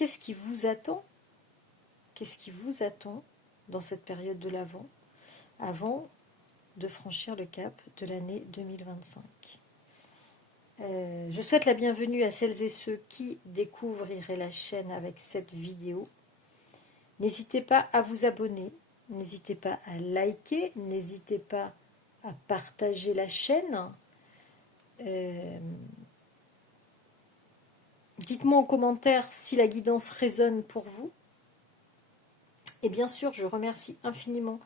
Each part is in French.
qu'est-ce qui vous attend? Qu'est-ce qui vous attend dans cette période de l'Avent, avant de franchir le cap de l'année 2025? Je souhaite la bienvenue à celles et ceux qui découvriraient la chaîne avec cette vidéo. N'hésitez pas à vous abonner, n'hésitez pas à liker, n'hésitez pas à partager la chaîne. Dites-moi en commentaire si la guidance résonne pour vous. Et bien sûr, je remercie infiniment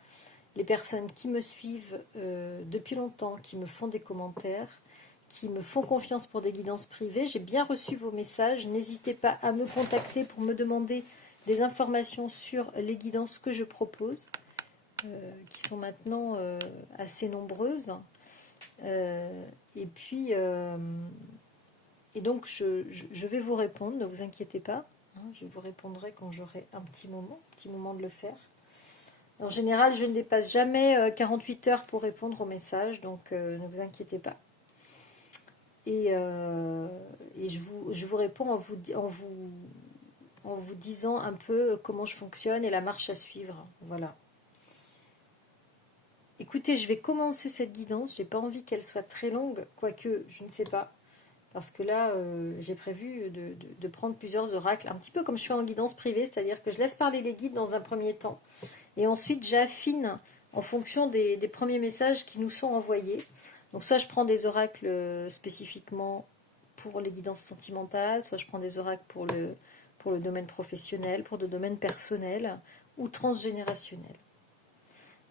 les personnes qui me suivent depuis longtemps, qui me font des commentaires, qui me font confiance pour des guidances privées. J'ai bien reçu vos messages. N'hésitez pas à me contacter pour me demander des informations sur les guidances que je propose, qui sont maintenant assez nombreuses. Et puis, et donc, je vais vous répondre, ne vous inquiétez pas. Je vous répondrai quand j'aurai un petit moment de le faire. En général, je ne dépasse jamais 48 heures pour répondre aux messages, donc ne vous inquiétez pas. Et je vous réponds en vous disant un peu comment je fonctionne et la marche à suivre. Voilà. Écoutez, je vais commencer cette guidance. J'ai pas envie qu'elle soit très longue, quoique, je ne sais pas. Parce que là, j'ai prévu de prendre plusieurs oracles, un petit peu comme je fais en guidance privée, c'est-à-dire que je laisse parler les guides dans un premier temps. Et ensuite, j'affine en fonction des premiers messages qui nous sont envoyés. Donc, soit je prends des oracles spécifiquement pour les guidances sentimentales, soit je prends des oracles pour le domaine professionnel, pour le domaine personnel ou transgénérationnel.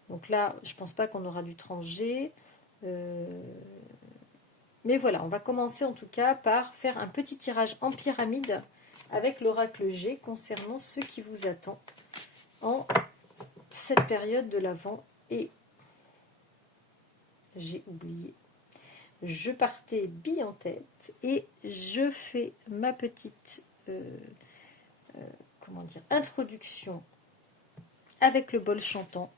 Donc là, je ne pense pas qu'on aura du trans-G. Mais voilà, on va commencer en tout cas par faire un petit tirage en pyramide avec l'oracle G concernant ce qui vous attend en cette période de l'Avent. Et j'ai oublié, je partais bille en tête et je fais ma petite introduction avec le bol chantant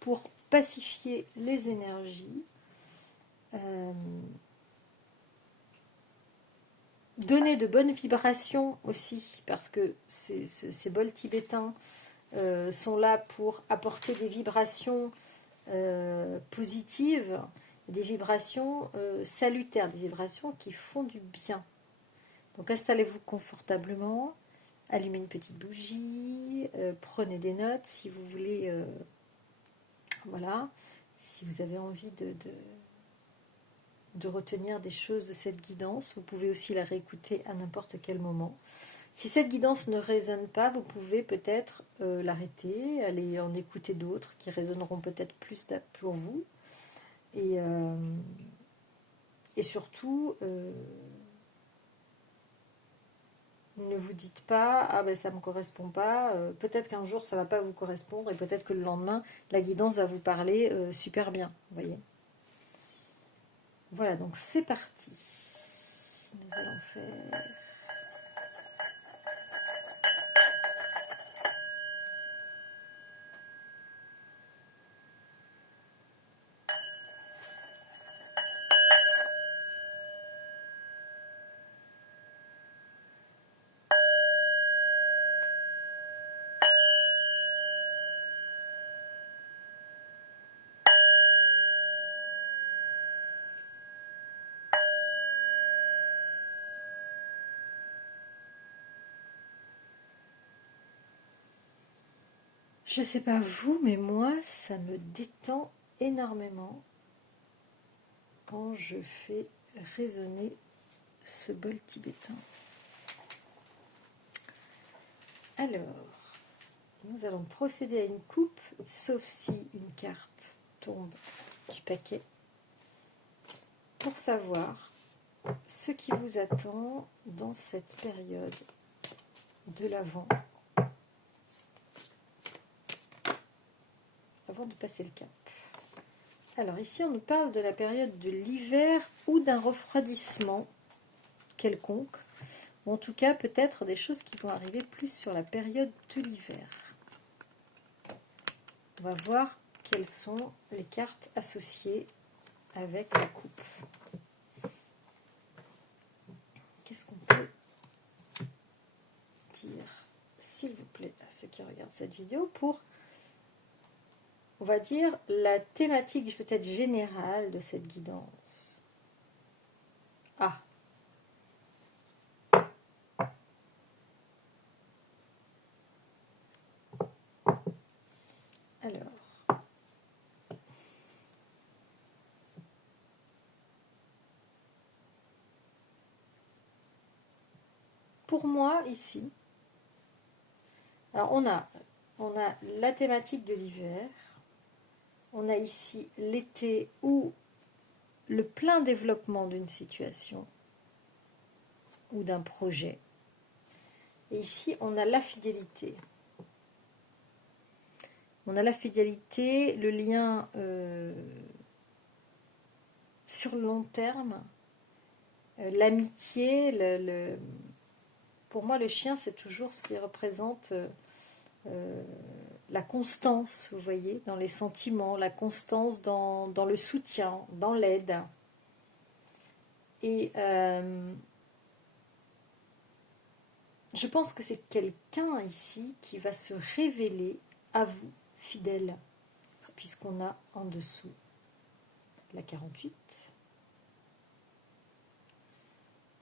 pour pacifier les énergies. Donner de bonnes vibrations aussi, parce que ces bols tibétains sont là pour apporter des vibrations positives, des vibrations salutaires, des vibrations qui font du bien. Donc installez-vous confortablement, allumez une petite bougie, prenez des notes si vous voulez, voilà, si vous avez envie de retenir des choses de cette guidance. Vous pouvez aussi la réécouter à n'importe quel moment. Si cette guidance ne résonne pas, vous pouvez peut-être l'arrêter, aller en écouter d'autres qui résonneront peut-être plus pour vous. Et surtout, ne vous dites pas « Ah ben ça ne me correspond pas ». Peut-être qu'un jour ça ne va pas vous correspondre et peut-être que le lendemain, la guidance va vous parler super bien. Vous voyez ? Voilà, donc c'est parti. Nous allons faire... Je sais pas vous, mais moi, ça me détend énormément quand je fais résonner ce bol tibétain. Alors, nous allons procéder à une coupe, sauf si une carte tombe du paquet, pour savoir ce qui vous attend dans cette période de l'Avent, avant de passer le cap. Alors ici, on nous parle de la période de l'hiver ou d'un refroidissement quelconque, ou en tout cas peut-être des choses qui vont arriver plus sur la période de l'hiver. On va voir quelles sont les cartes associées avec la coupe. Qu'est-ce qu'on peut dire s'il vous plaît, à ceux qui regardent cette vidéo, pour, on va dire, la thématique peut-être générale de cette guidance. Ah. Alors. Pour moi, ici, alors on a la thématique de l'hiver, on a ici l'été ou le plein développement d'une situation ou d'un projet. Et ici, on a la fidélité. On a la fidélité, le lien sur le long terme, l'amitié. Pour moi, le chien, c'est toujours ce qui représente la constance, vous voyez, dans les sentiments, la constance dans le soutien, dans l'aide. Et je pense que c'est quelqu'un ici qui va se révéler à vous fidèle, puisqu'on a en dessous la 48.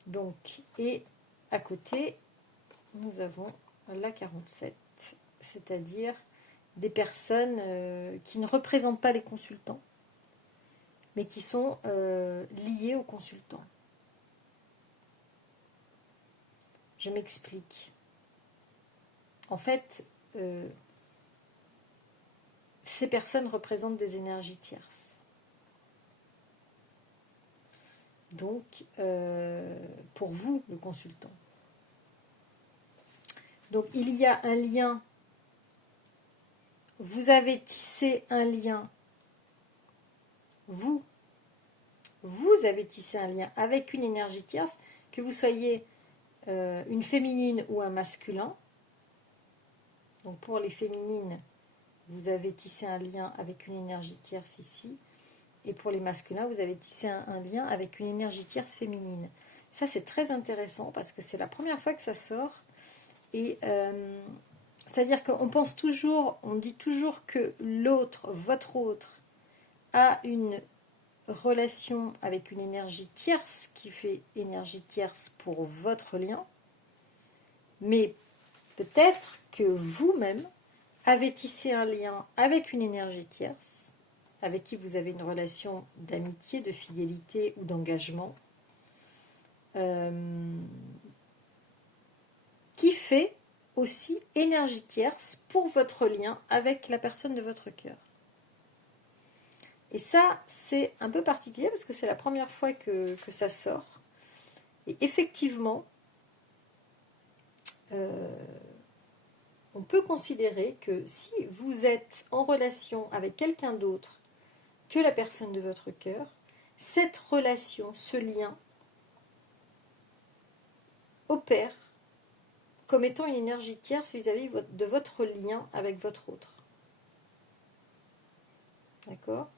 Donc, et à côté, nous avons la 47, c'est-à-dire des personnes qui ne représentent pas les consultants, mais qui sont liées aux consultants. Je m'explique. En fait, ces personnes représentent des énergies tierces. Donc, pour vous, le consultant. Donc, il y a un lien. Vous avez tissé un lien. Vous avez tissé un lien avec une énergie tierce, que vous soyez une féminine ou un masculin. Donc, pour les féminines, vous avez tissé un lien avec une énergie tierce ici. Et pour les masculins, vous avez tissé un lien avec une énergie tierce féminine. Ça, c'est très intéressant parce que c'est la première fois que ça sort. Et c'est-à-dire qu'on pense toujours, on dit toujours que l'autre, votre autre, a une relation avec une énergie tierce qui fait énergie tierce pour votre lien. Mais peut-être que vous-même avez tissé un lien avec une énergie tierce, avec qui vous avez une relation d'amitié, de fidélité ou d'engagement, qui fait aussi énergie tierce pour votre lien avec la personne de votre cœur. Et ça, c'est un peu particulier parce que c'est la première fois que ça sort. Et effectivement, on peut considérer que si vous êtes en relation avec quelqu'un d'autre que la personne de votre cœur, cette relation, ce lien, opère comme étant une énergie tierce vis-à-vis de votre lien avec votre autre. D'accord ?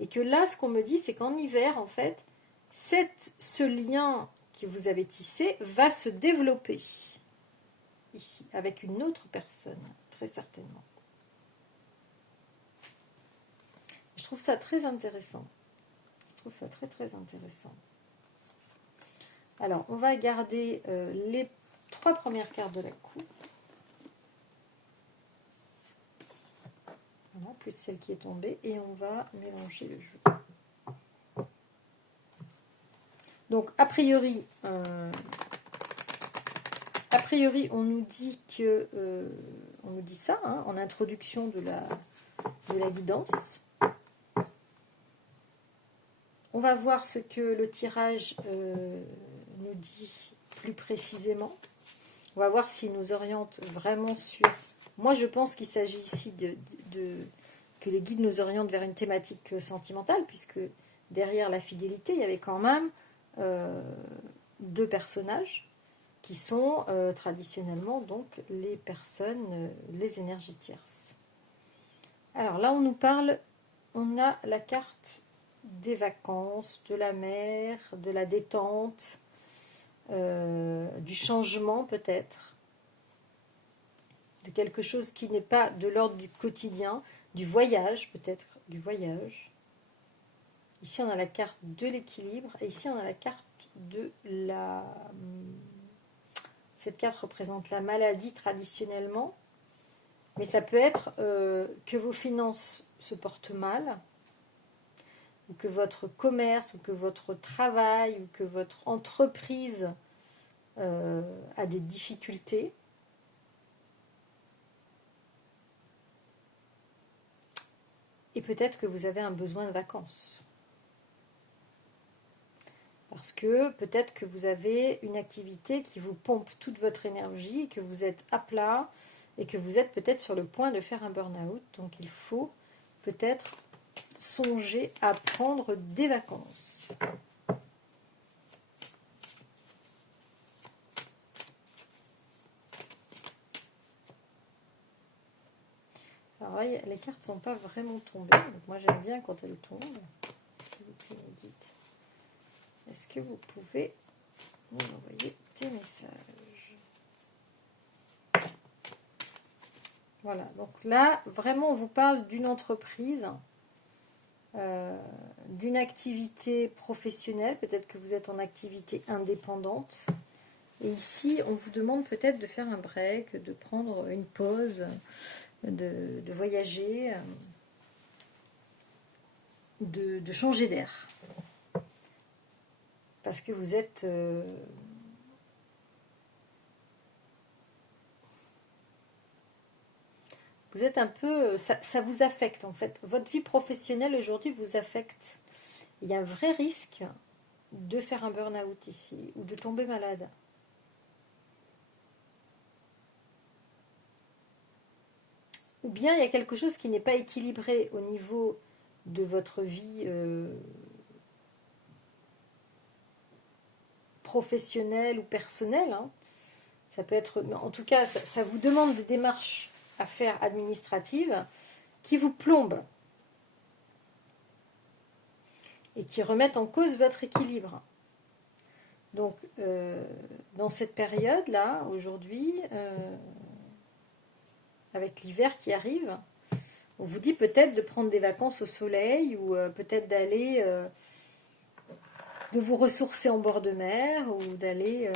Et que là, ce qu'on me dit, c'est qu'en hiver, en fait, ce lien que vous avez tissé va se développer ici, avec une autre personne, très certainement. Je trouve ça très intéressant. Je trouve ça très, très intéressant. Alors, on va garder les 3 premières cartes de la coupe. Voilà, plus celle qui est tombée. Et on va mélanger le jeu. Donc, a priori, on nous dit que... on nous dit ça, hein, en introduction de la guidance. On va voir ce que le tirage nous dit plus précisément. On va voir s'il nous oriente vraiment sur... Moi, je pense qu'il s'agit ici que les guides nous orientent vers une thématique sentimentale, puisque derrière la fidélité, il y avait quand même 2 personnages qui sont traditionnellement donc les personnes, les énergies tierces. Alors là, on nous parle, on a la carte des vacances, de la mer, de la détente, du changement peut-être. de quelque chose qui n'est pas de l'ordre du quotidien, du voyage peut-être, du voyage. Ici on a la carte de l'équilibre et ici on a la carte de la... Cette carte représente la maladie traditionnellement, mais ça peut être que vos finances se portent mal, ou que votre commerce, ou que votre travail, ou que votre entreprise a des difficultés. Et peut-être que vous avez un besoin de vacances. Parce que peut-être que vous avez une activité qui vous pompe toute votre énergie, que vous êtes à plat et que vous êtes peut-être sur le point de faire un burn-out. Donc il faut peut-être songer à prendre des vacances. Alors là, les cartes ne sont pas vraiment tombées. Donc moi j'aime bien quand elles tombent. S'il vous plaît, me dites. Est-ce que vous pouvez nous envoyer des messages? Voilà, donc là, vraiment, on vous parle d'une entreprise, d'une activité professionnelle. Peut-être que vous êtes en activité indépendante. Et ici, on vous demande peut-être de faire un break, de prendre une pause, de voyager, de changer d'air. Parce que vous êtes... vous êtes un peu... Ça vous affecte en fait. Votre vie professionnelle aujourd'hui vous affecte. Il y a un vrai risque de faire un burn-out ici, ou de tomber malade. Ou bien il y a quelque chose qui n'est pas équilibré au niveau de votre vie professionnelle ou personnelle. Hein. Ça peut être, en tout cas, ça vous demande des démarches à faire administratives qui vous plombent et qui remettent en cause votre équilibre. Donc, dans cette période-là, aujourd'hui, avec l'hiver qui arrive, on vous dit peut-être de prendre des vacances au soleil ou peut-être d'aller, de vous ressourcer en bord de mer ou d'aller,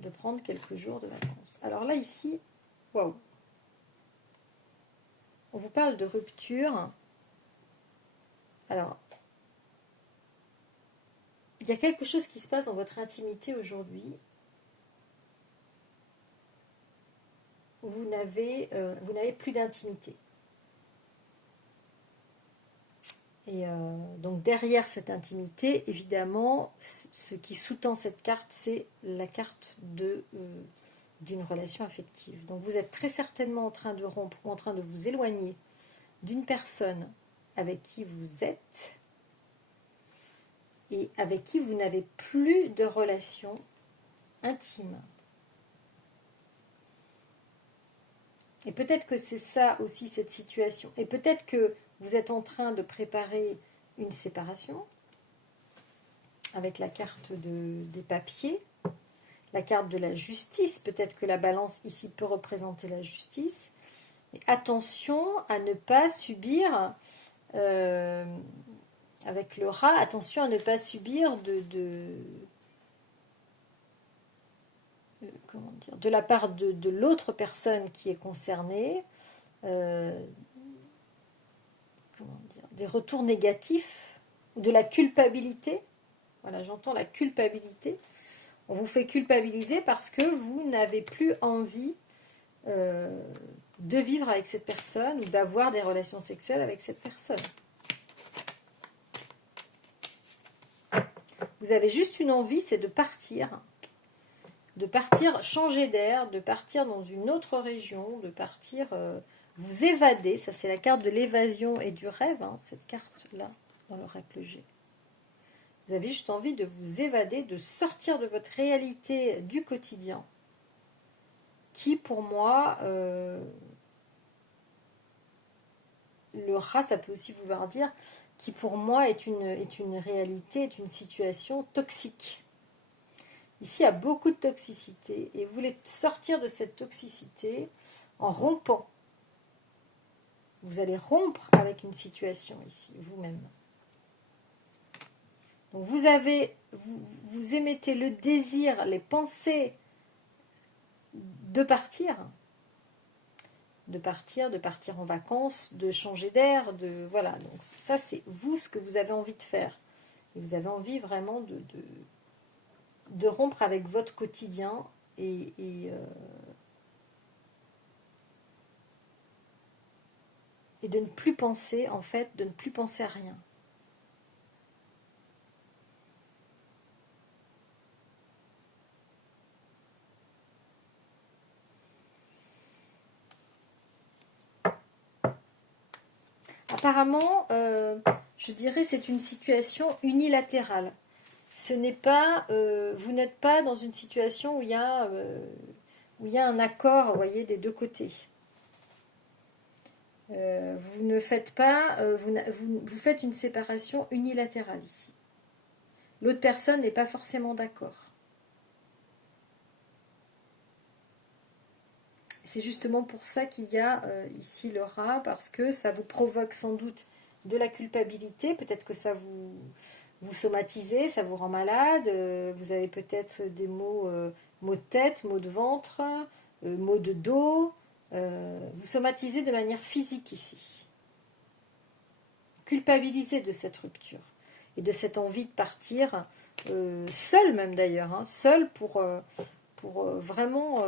de prendre quelques jours de vacances. Alors là, ici, waouh, on vous parle de rupture. Alors, il y a quelque chose qui se passe dans votre intimité aujourd'hui. Vous n'avez plus d'intimité. Et donc derrière cette intimité, évidemment, ce qui sous-tend cette carte, c'est la carte d'une relation affective. Donc vous êtes très certainement en train de rompre ou en train de vous éloigner d'une personne avec qui vous êtes et avec qui vous n'avez plus de relation intime. Et peut-être que c'est ça aussi cette situation. Et peut-être que vous êtes en train de préparer une séparation avec la carte des papiers, la carte de la justice. Peut-être que la balance ici peut représenter la justice. Mais attention à ne pas subir, avec le rat, attention à ne pas subir comment dire, de la part de l'autre personne qui est concernée, comment dire, des retours négatifs, de la culpabilité. Voilà, j'entends la culpabilité. On vous fait culpabiliser parce que vous n'avez plus envie de vivre avec cette personne ou d'avoir des relations sexuelles avec cette personne. Vous avez juste une envie, c'est de partir, changer d'air, de partir dans une autre région, de partir vous évader. Ça, c'est la carte de l'évasion et du rêve, hein, cette carte-là, dans l'oracle G. Vous avez juste envie de vous évader, de sortir de votre réalité du quotidien, qui, pour moi, le rat, ça peut aussi vouloir dire, qui, pour moi, est une réalité, est une situation toxique. Ici, il y a beaucoup de toxicité et vous voulez sortir de cette toxicité en rompant. Vous allez rompre avec une situation ici, vous-même. Donc vous émettez le désir, les pensées de partir en vacances, de changer d'air, voilà. Donc ça, c'est vous ce que vous avez envie de faire. Et vous avez envie vraiment de rompre avec votre quotidien et de ne plus penser, en fait, de ne plus penser à rien. Apparemment, je dirais c'est une situation unilatérale. Ce n'est pas, vous n'êtes pas dans une situation où il y a un accord, vous voyez, des deux côtés. Vous ne faites pas, vous faites une séparation unilatérale ici. L'autre personne n'est pas forcément d'accord. C'est justement pour ça qu'il y a ici le rat, parce que ça vous provoque sans doute de la culpabilité. Peut-être que ça vous somatisez, ça vous rend malade. Vous avez peut-être des maux de tête, maux de ventre, maux de dos. Vous somatisez de manière physique ici. Culpabilisez de cette rupture et de cette envie de partir, seul même d'ailleurs, hein, seul pour vraiment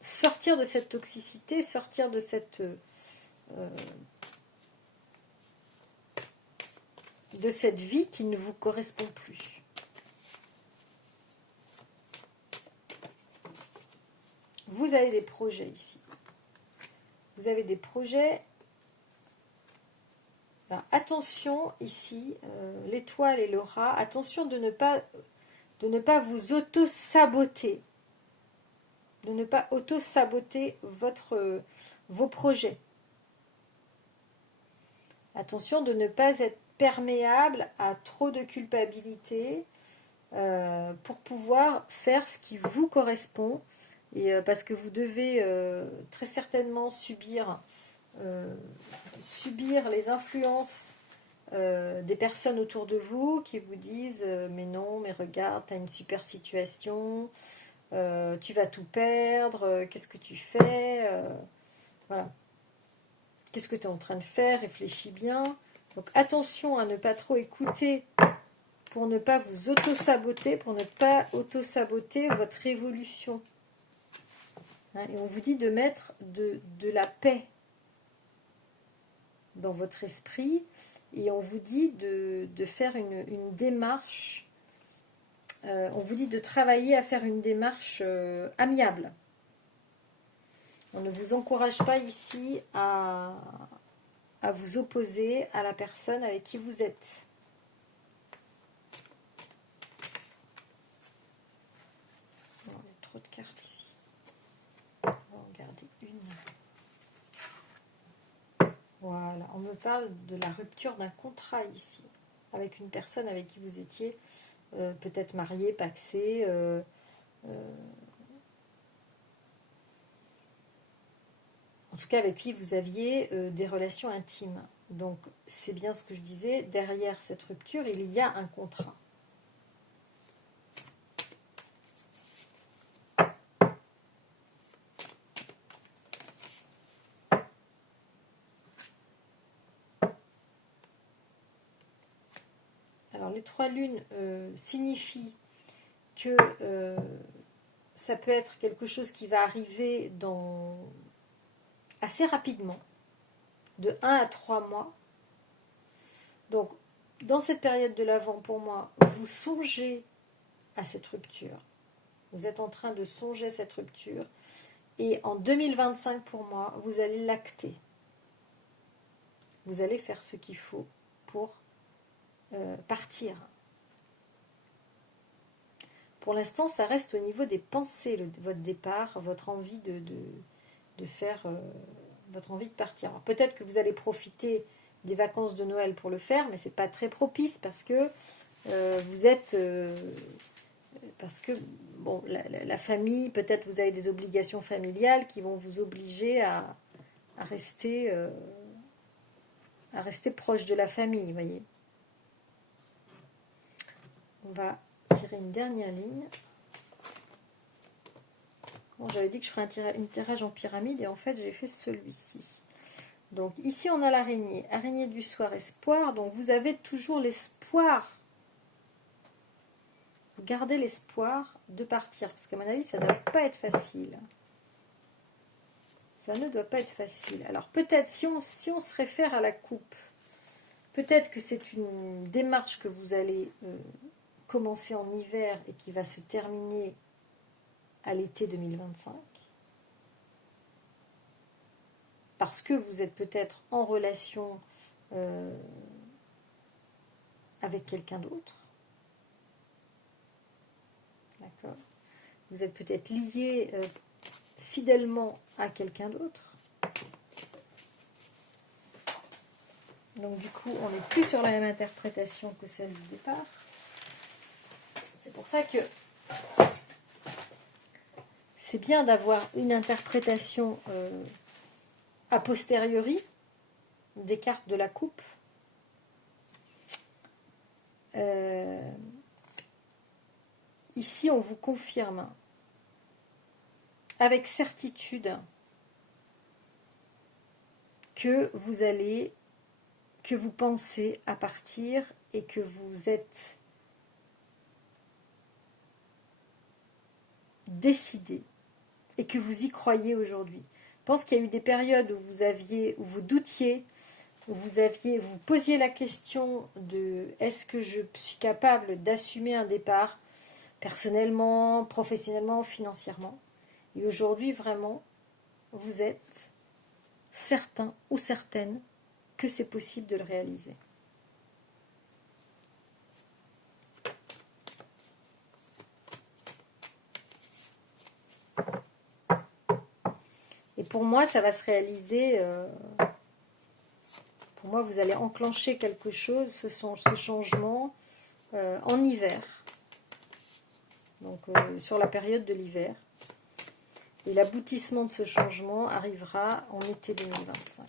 sortir de cette toxicité, sortir de cette vie qui ne vous correspond plus. Vous avez des projets ici. Vous avez des projets. Alors, attention ici, l'étoile et le rat, attention de ne pas vous auto-saboter. De ne pas auto-saboter vos projets. Attention de ne pas être perméable à trop de culpabilité pour pouvoir faire ce qui vous correspond. Et parce que vous devez très certainement subir les influences des personnes autour de vous qui vous disent mais non, mais regarde, tu as une super situation, tu vas tout perdre, qu'est-ce que tu fais, voilà. Qu'est-ce que tu es en train de faire, réfléchis bien. Donc attention à ne pas trop écouter pour ne pas vous auto-saboter, pour ne pas auto-saboter votre évolution. Hein, et on vous dit de mettre de la paix dans votre esprit et on vous dit de faire une démarche, on vous dit de travailler à faire une démarche amiable. On ne vous encourage pas ici à vous opposer à la personne avec qui vous êtes. Non, il y a trop de cartes ici. On va en garder une. Voilà, on me parle de la rupture d'un contrat ici, avec une personne avec qui vous étiez peut-être marié, pacsé, en tout cas avec qui vous aviez des relations intimes. Donc c'est bien ce que je disais, derrière cette rupture, il y a un contrat. Alors les trois lunes signifient que ça peut être quelque chose qui va arriver assez rapidement, de 1 à 3 mois. Donc, dans cette période de l'Avent, pour moi, vous songez à cette rupture. Vous êtes en train de songer à cette rupture. Et en 2025, pour moi, vous allez l'acter. Vous allez faire ce qu'il faut pour partir. Pour l'instant, ça reste au niveau des pensées, votre départ, votre envie de faire, votre envie de partir. Alors, peut-être que vous allez profiter des vacances de Noël pour le faire, mais c'est pas très propice parce que vous êtes parce que, bon, la famille, peut-être vous avez des obligations familiales qui vont vous obliger à rester proche de la famille, vous voyez. On va tirer une dernière ligne. Bon, j'avais dit que je ferais une tirage en pyramide et en fait j'ai fait celui-ci. Donc ici on a l'araignée, araignée du soir, espoir. Donc vous avez toujours l'espoir. Vous gardez l'espoir de partir parce qu'à mon avis ça ne doit pas être facile. Ça ne doit pas être facile. Alors peut-être si on se réfère à la coupe, peut-être que c'est une démarche que vous allez commencer en hiver et qui va se terminer à l'été 2025. Parce que vous êtes peut-être en relation avec quelqu'un d'autre. D'accord. Vous êtes peut-être lié fidèlement à quelqu'un d'autre. Donc du coup, on n'est plus sur la même interprétation que celle du départ. C'est pour ça que c'est bien d'avoir une interprétation a posteriori des cartes de la coupe. Ici, on vous confirme avec certitude que vous pensez à partir et que vous êtes décidé et que vous y croyez aujourd'hui. Je pense qu'il y a eu des périodes où vous doutiez, où vous posiez la question de est-ce que je suis capable d'assumer un départ personnellement, professionnellement, financièrement. Et aujourd'hui, vraiment, vous êtes certain ou certaine que c'est possible de le réaliser. Et pour moi, ça va se réaliser. Pour moi, vous allez enclencher quelque chose, ce changement en hiver. Donc, sur la période de l'hiver. Et l'aboutissement de ce changement arrivera en été 2025.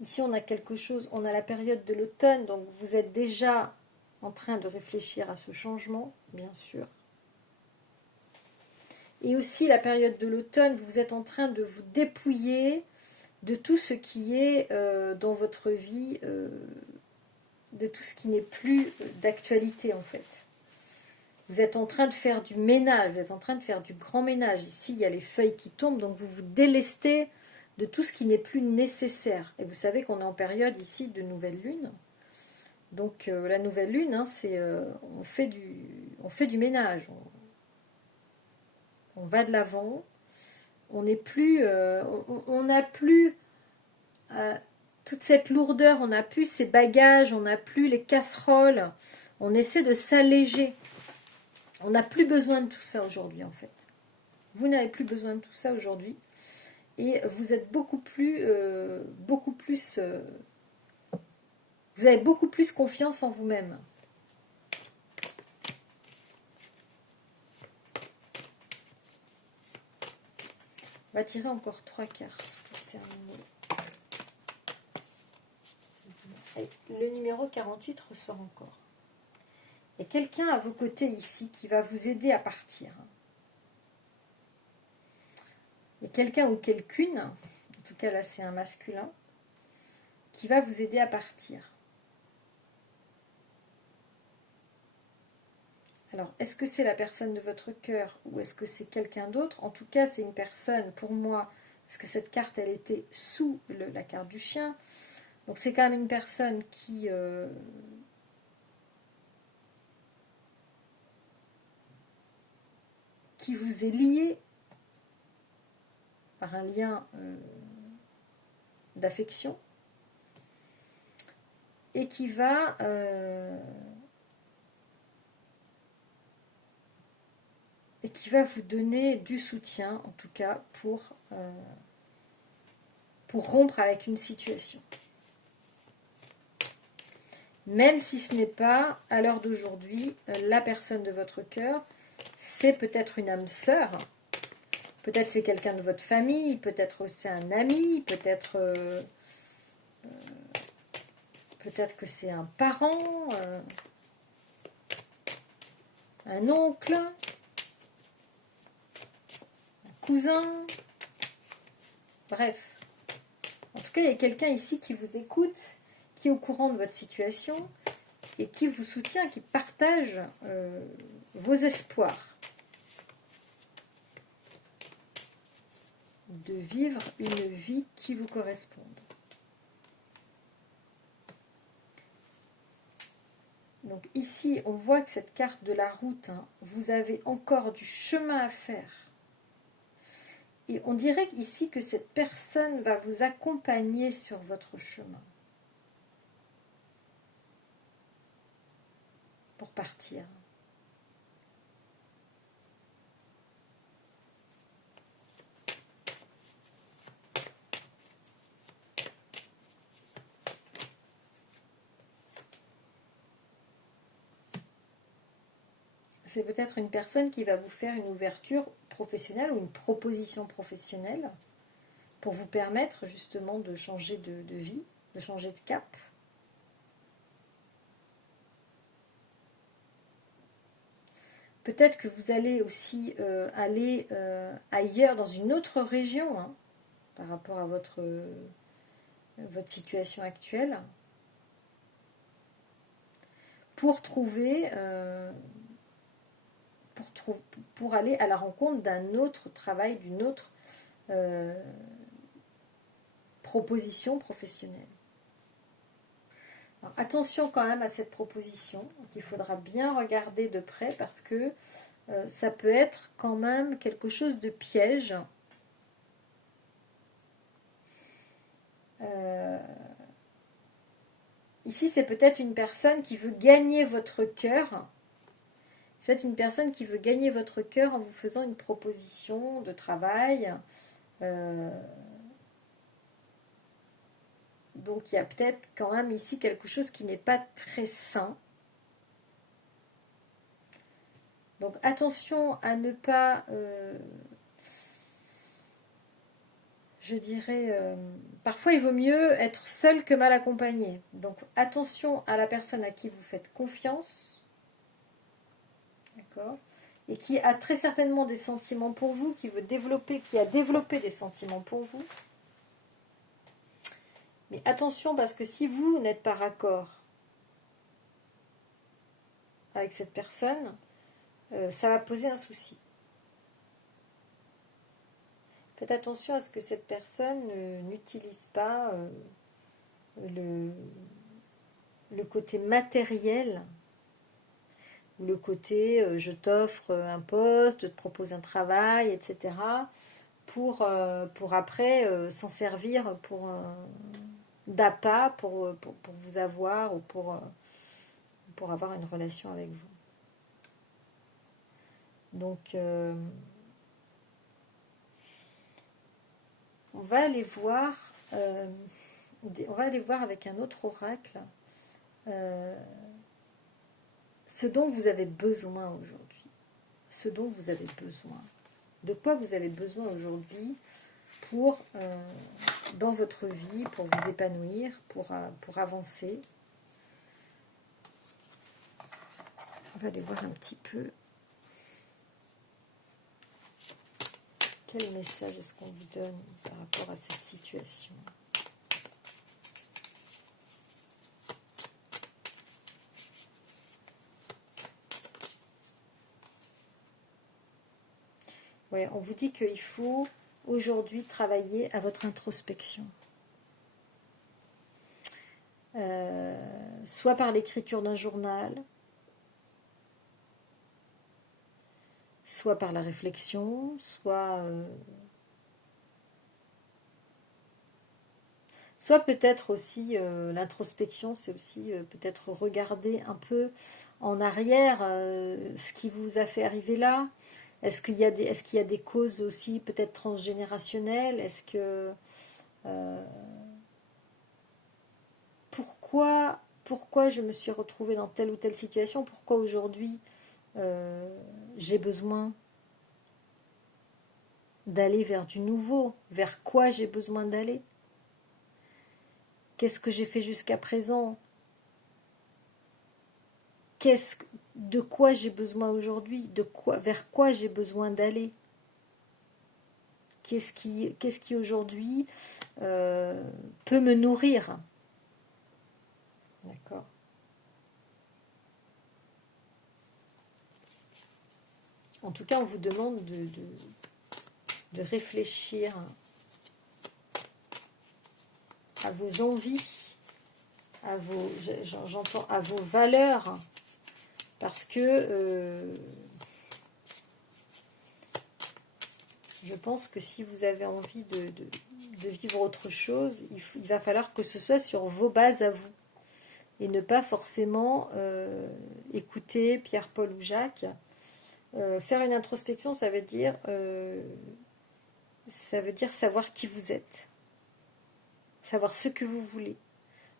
Ici, on a quelque chose, on a la période de l'automne, donc vous êtes déjà en train de réfléchir à ce changement, bien sûr. Et aussi la période de l'automne, vous êtes en train de vous dépouiller de tout ce qui est dans votre vie, de tout ce qui n'est plus d'actualité en fait. Vous êtes en train de faire du ménage, vous êtes en train de faire du grand ménage. Ici, il y a les feuilles qui tombent, donc vous vous délestez de tout ce qui n'est plus nécessaire. Et vous savez qu'on est en période ici de nouvelle lune. Donc la nouvelle lune, hein, c'est on fait du ménage. On va de l'avant. On n'est plus, on n'a plus toute cette lourdeur, on n'a plus ces bagages, on n'a plus les casseroles. On essaie de s'alléger. On n'a plus besoin de tout ça aujourd'hui en fait. Vous n'avez plus besoin de tout ça aujourd'hui. Et vous êtes beaucoup plus vous avez beaucoup plus confiance en vous-même. On va tirer encore 3 cartes pour terminer. Et le numéro 48 ressort encore. Il y a quelqu'un à vos côtés ici qui va vous aider à partir. Il y a quelqu'un ou quelqu'une, en tout cas là c'est un masculin, qui va vous aider à partir. Alors, est-ce que c'est la personne de votre cœur ou est-ce que c'est quelqu'un d'autre? En tout cas, c'est une personne, pour moi, parce que cette carte, elle était sous la carte du chien. Donc, c'est quand même une personne qui vous est liée par un lien d'affection et qui va... et qui va vous donner du soutien, en tout cas, pour rompre avec une situation. Même si ce n'est pas, à l'heure d'aujourd'hui, la personne de votre cœur, c'est peut-être une âme sœur, peut-être c'est quelqu'un de votre famille, peut-être c'est un ami, peut-être que c'est un parent, un oncle, un cousin, bref. En tout cas, il y a quelqu'un ici qui vous écoute, qui est au courant de votre situation et qui vous soutient, qui partage vos espoirs de vivre une vie qui vous corresponde. Donc ici, on voit que cette carte de la route, hein, vous avez encore du chemin à faire. Et on dirait ici que cette personne va vous accompagner sur votre chemin pour partir. C'est peut-être une personne qui va vous faire une ouverture professionnelle ou une proposition professionnelle pour vous permettre justement de changer de vie, de changer de cap. Peut-être que vous allez aussi aller ailleurs, dans une autre région, hein, par rapport à votre situation actuelle, pour trouver, pour aller à la rencontre d'un autre travail, d'une autre proposition professionnelle. Alors, attention quand même à cette proposition, qu'il faudra bien regarder de près parce que ça peut être quand même quelque chose de piège. Ici, c'est peut-être une personne qui veut gagner votre cœur. C'est peut-être une personne qui veut gagner votre cœur en vous faisant une proposition de travail. Donc, il y a peut-être quand même ici quelque chose qui n'est pas très sain. Donc, attention à ne pas... je dirais, parfois il vaut mieux être seul que mal accompagné. Donc attention à la personne à qui vous faites confiance, d'accord, et qui a très certainement des sentiments pour vous, qui a développé des sentiments pour vous. Mais attention parce que si vous n'êtes pas raccord avec cette personne, ça va poser un souci. Faites attention à ce que cette personne n'utilise pas le côté matériel, le côté je t'offre un poste, je te propose un travail, etc. pour après s'en servir d'appât pour vous avoir ou pour avoir une relation avec vous. Donc on va aller voir avec un autre oracle ce dont vous avez besoin aujourd'hui. Ce dont vous avez besoin. De quoi vous avez besoin aujourd'hui pour dans votre vie, pour vous épanouir, pour avancer. On va aller voir un petit peu quel message est-ce qu'on vous donne par rapport à cette situation. Ouais, on vous dit qu'il faut aujourd'hui travailler à votre introspection. Soit par l'écriture d'un journal, soit par la réflexion, soit peut-être aussi l'introspection, c'est aussi peut-être regarder un peu en arrière ce qui vous a fait arriver là. Est-ce qu'il y a des causes aussi peut-être transgénérationnelles? Est-ce que pourquoi je me suis retrouvée dans telle ou telle situation, pourquoi aujourd'hui j'ai besoin d'aller vers du nouveau, vers quoi j'ai besoin d'aller, qu'est-ce que j'ai fait jusqu'à présent, de quoi j'ai besoin aujourd'hui, vers quoi j'ai besoin d'aller, qu'est-ce qui aujourd'hui peut me nourrir. D'accord. En tout cas, on vous demande de réfléchir à vos envies, j'entends à vos valeurs, parce que je pense que si vous avez envie de vivre autre chose, il va falloir que ce soit sur vos bases à vous, et ne pas forcément écouter Pierre, Paul ou Jacques. Faire une introspection, ça veut dire savoir qui vous êtes, savoir ce que vous voulez,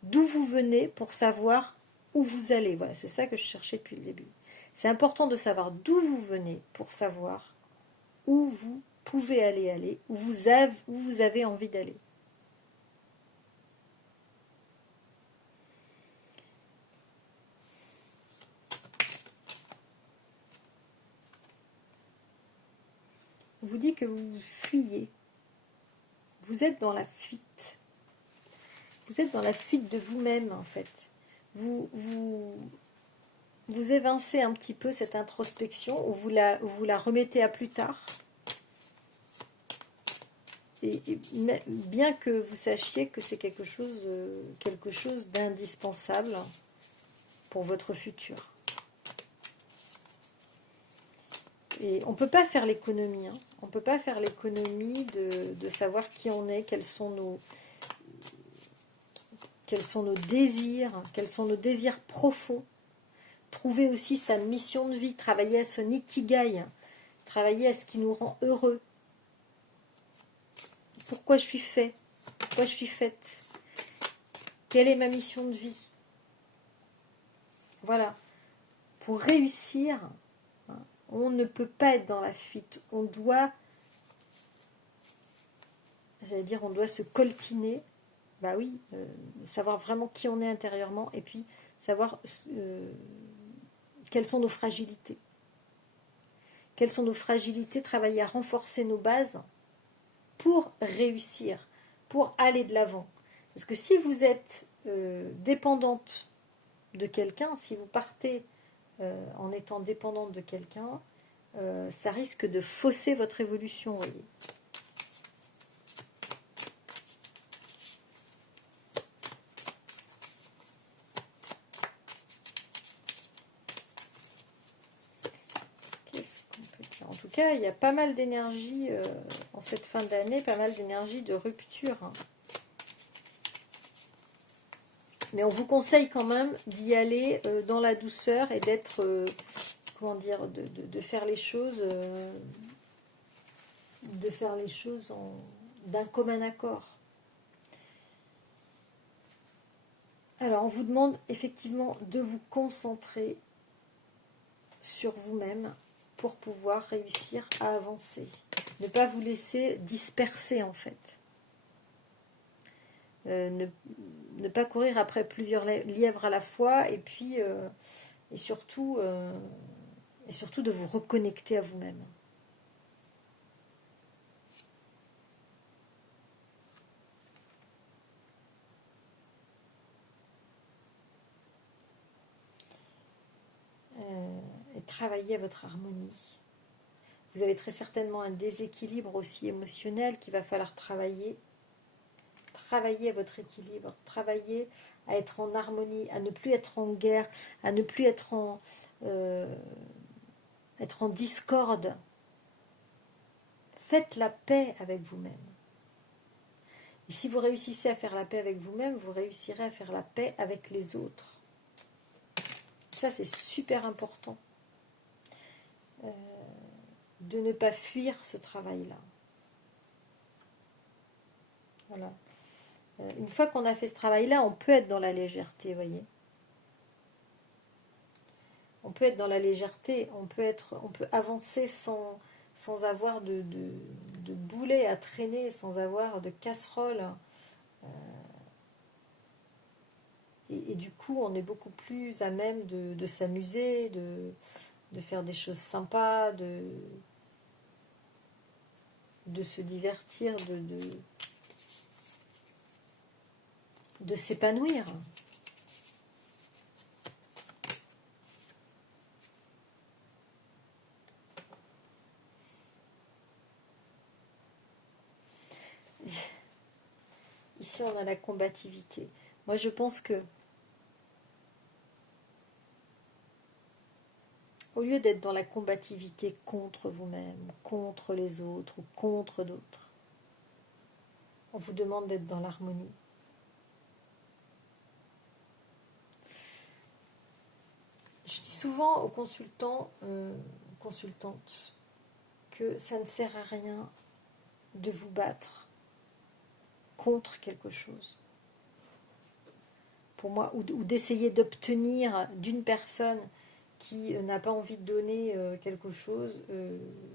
d'où vous venez pour savoir où vous allez. Voilà, c'est ça que je cherchais depuis le début. C'est important de savoir d'où vous venez pour savoir où vous pouvez aller, où vous avez envie d'aller. On vous dit que vous fuyez. Vous êtes dans la fuite. Vous êtes dans la fuite de vous-même, en fait. Vous évincez un petit peu cette introspection, ou vous la remettez à plus tard. Et bien que vous sachiez que c'est quelque chose d'indispensable pour votre futur. Et on ne peut pas faire l'économie. On ne peut pas faire l'économie de savoir qui on est, quels sont nos désirs, quels sont nos désirs profonds. Trouver aussi sa mission de vie, travailler à son ikigai, travailler à ce qui nous rend heureux. Pourquoi je suis fait? Pourquoi je suis faite? Quelle est ma mission de vie? Voilà. Pour réussir, on ne peut pas être dans la fuite. On doit se coltiner. Bah oui, savoir vraiment qui on est intérieurement, et puis savoir quelles sont nos fragilités. Quelles sont nos fragilités, travailler à renforcer nos bases pour réussir, pour aller de l'avant. Parce que si vous êtes dépendante de quelqu'un, si vous partez en étant dépendante de quelqu'un, ça risque de fausser votre évolution, vous voyez. Qu'est-ce qu'on peut dire? En tout cas, il y a pas mal d'énergie en cette fin d'année, pas mal d'énergie de rupture. Mais on vous conseille quand même d'y aller dans la douceur et d'être, de faire les choses, d'un commun accord. Alors, on vous demande effectivement de vous concentrer sur vous-même pour pouvoir réussir à avancer. Ne pas vous laisser disperser, en fait. Ne pas courir après plusieurs lièvres à la fois, et puis et surtout de vous reconnecter à vous-même. Et travailler à votre harmonie. Vous avez très certainement un déséquilibre aussi émotionnel qu'il va falloir travailler. Travailler à votre équilibre, travailler à être en harmonie, à ne plus être en guerre, à ne plus être en discorde. Faites la paix avec vous-même. Et si vous réussissez à faire la paix avec vous-même, vous réussirez à faire la paix avec les autres. Ça, c'est super important. De ne pas fuir ce travail-là. Voilà. Une fois qu'on a fait ce travail-là, on peut être dans la légèreté, vous voyez. On peut être dans la légèreté, on peut avancer sans avoir de boulet à traîner, sans avoir de casserole. Et du coup, on est beaucoup plus à même de s'amuser, de faire des choses sympas, de se divertir, de s'épanouir. Ici, on a la combativité. Moi, je pense que au lieu d'être dans la combativité contre vous-même, contre les autres ou contre d'autres, on vous demande d'être dans l'harmonie. Je dis souvent aux consultants, consultantes, que ça ne sert à rien de vous battre contre quelque chose. Pour moi, ou d'essayer d'obtenir d'une personne qui n'a pas envie de donner quelque chose,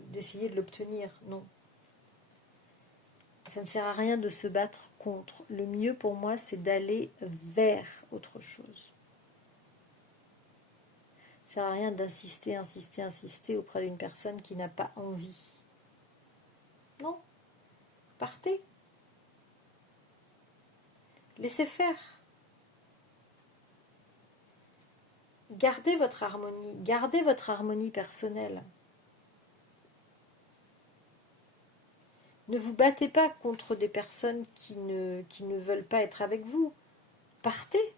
d'essayer de l'obtenir. Non. Ça ne sert à rien de se battre contre. Le mieux pour moi, c'est d'aller vers autre chose. Ça ne sert à rien d'insister, insister, insister auprès d'une personne qui n'a pas envie. Non. Partez. Laissez faire. Gardez votre harmonie personnelle. Ne vous battez pas contre des personnes qui ne veulent pas être avec vous. Partez.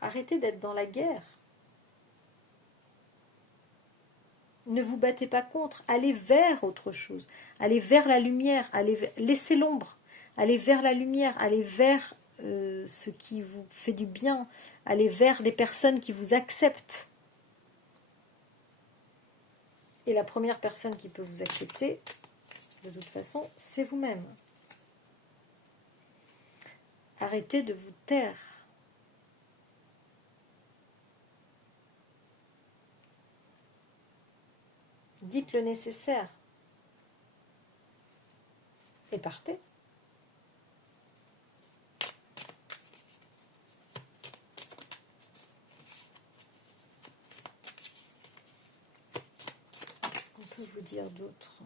Arrêtez d'être dans la guerre. Ne vous battez pas contre. Allez vers autre chose. Allez vers la lumière. Laissez l'ombre. Allez vers la lumière. Allez vers ce qui vous fait du bien. Allez vers les personnes qui vous acceptent. Et la première personne qui peut vous accepter, de toute façon, c'est vous-même. Arrêtez de vous taire. Dites le nécessaire. Et partez. Qu'est-ce qu'on peut vous dire d'autre?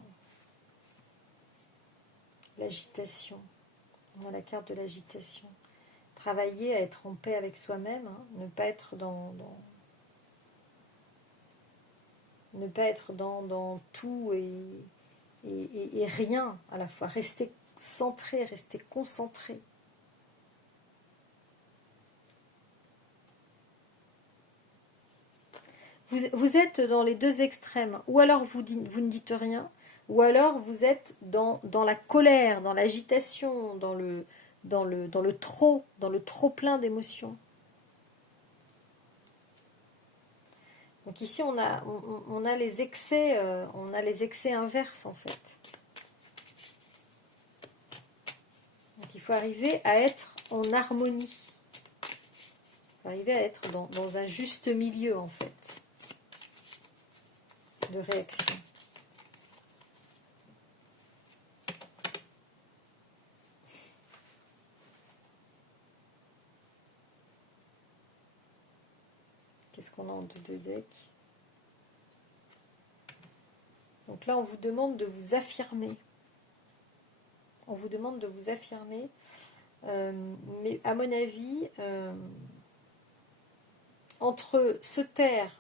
L'agitation. On a la carte de l'agitation. Travailler à être en paix avec soi-même, hein, ne pas être ne pas être dans tout et rien à la fois. Rester centré, rester concentré. Vous êtes dans les deux extrêmes. Ou alors vous ne dites rien, ou alors vous êtes dans la colère, dans l'agitation, dans le trop plein d'émotions. Donc ici on a les excès, inverses en fait. Donc il faut arriver à être en harmonie. Il faut arriver à être dans un juste milieu en fait de réaction. Qu'est-ce qu'on a en deux decks? Donc là, on vous demande de vous affirmer. On vous demande de vous affirmer. Mais à mon avis, entre se taire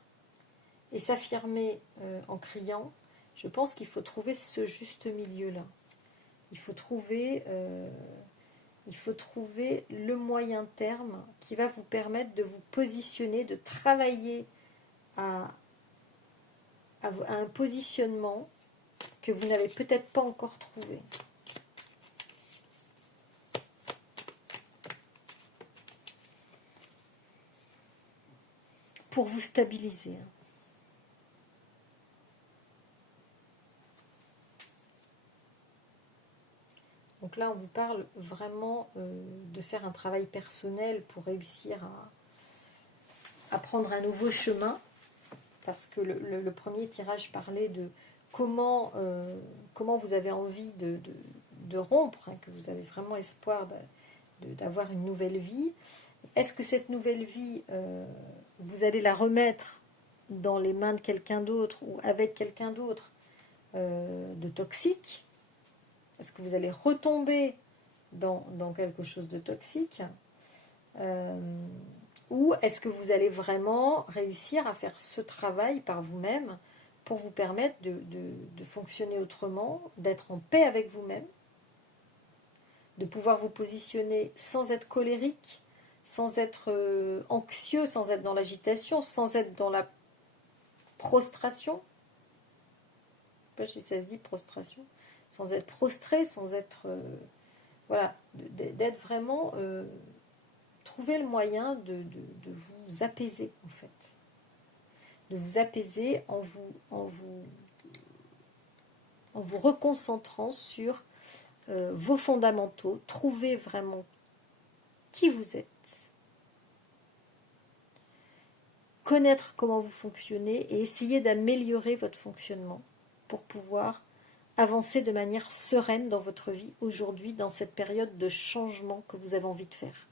et s'affirmer en criant, je pense qu'il faut trouver ce juste milieu-là. Il faut trouver le moyen terme qui va vous permettre de vous positionner, de travailler à un positionnement que vous n'avez peut-être pas encore trouvé. Pour vous stabiliser. Donc là, on vous parle vraiment de faire un travail personnel pour réussir à prendre un nouveau chemin, parce que le premier tirage parlait de comment vous avez envie de rompre, hein, que vous avez vraiment espoir d'avoir une nouvelle vie. Est-ce que cette nouvelle vie, vous allez la remettre dans les mains de quelqu'un d'autre ou avec quelqu'un d'autre de toxique? Est-ce que vous allez retomber dans quelque chose de toxique, ou est-ce que vous allez vraiment réussir à faire ce travail par vous-même pour vous permettre de fonctionner autrement, d'être en paix avec vous-même, de pouvoir vous positionner sans être colérique, sans être anxieux, sans être dans l'agitation, sans être dans la prostration. Je ne sais pas si ça se dit prostration, sans être prostré, sans être voilà, d'être vraiment trouver le moyen de vous apaiser en fait, de vous apaiser en vous reconcentrant sur vos fondamentaux, trouver vraiment qui vous êtes, connaître comment vous fonctionnez et essayer d'améliorer votre fonctionnement pour pouvoir avancer de manière sereine dans votre vie aujourd'hui, dans cette période de changement que vous avez envie de faire.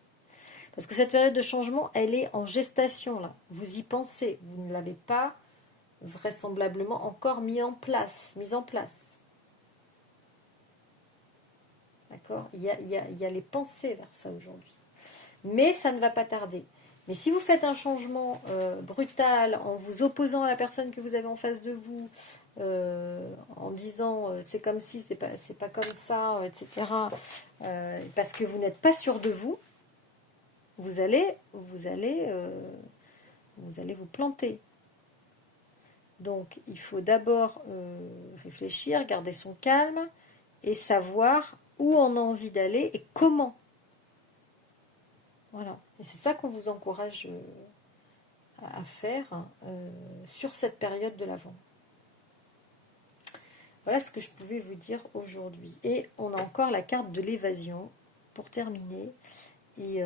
Parce que cette période de changement, elle est en gestation là. Vous y pensez, vous ne l'avez pas vraisemblablement encore mis en place. D'accord ? Il y a les pensées vers ça aujourd'hui. Mais ça ne va pas tarder. Mais si vous faites un changement brutal en vous opposant à la personne que vous avez en face de vous, en disant c'est comme si, c'est pas comme ça, etc., parce que vous n'êtes pas sûr de vous, vous allez vous planter. Donc il faut d'abord réfléchir, garder son calme et savoir où on a envie d'aller et comment. Voilà. Et c'est ça qu'on vous encourage à faire sur cette période de l'Avent. Voilà ce que je pouvais vous dire aujourd'hui. Et on a encore la carte de l'évasion pour terminer. Et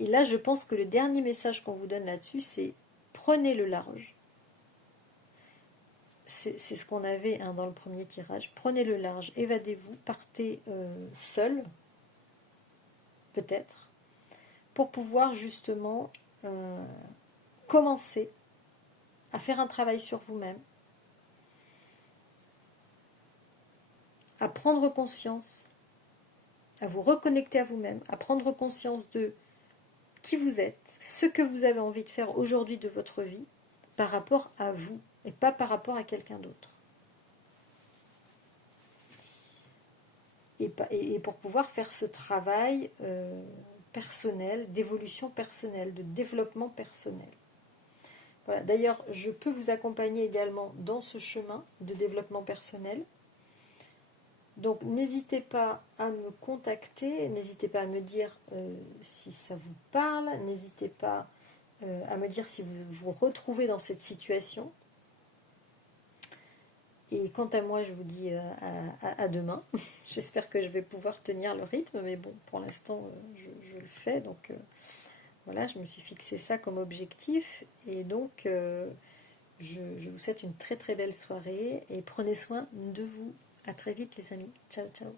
là, je pense que le dernier message qu'on vous donne là-dessus, c'est prenez le large. C'est ce qu'on avait dans le premier tirage. Prenez le large, évadez-vous, partez seul, peut-être, pour pouvoir justement commencer à faire un travail sur vous-même, à prendre conscience, à vous reconnecter à vous-même, à prendre conscience de qui vous êtes, ce que vous avez envie de faire aujourd'hui de votre vie par rapport à vous et pas par rapport à quelqu'un d'autre. Et pour pouvoir faire ce travail personnel, d'évolution personnelle, de développement personnel. Voilà. D'ailleurs, je peux vous accompagner également dans ce chemin de développement personnel. Donc, n'hésitez pas à me contacter, n'hésitez pas à me dire si ça vous parle, n'hésitez pas à me dire si vous vous retrouvez dans cette situation. Et quant à moi, je vous dis à demain. J'espère que je vais pouvoir tenir le rythme, mais bon, pour l'instant, je le fais. Donc voilà, je me suis fixé ça comme objectif. Et donc, je vous souhaite une très très belle soirée et prenez soin de vous. À très vite les amis. Ciao, ciao.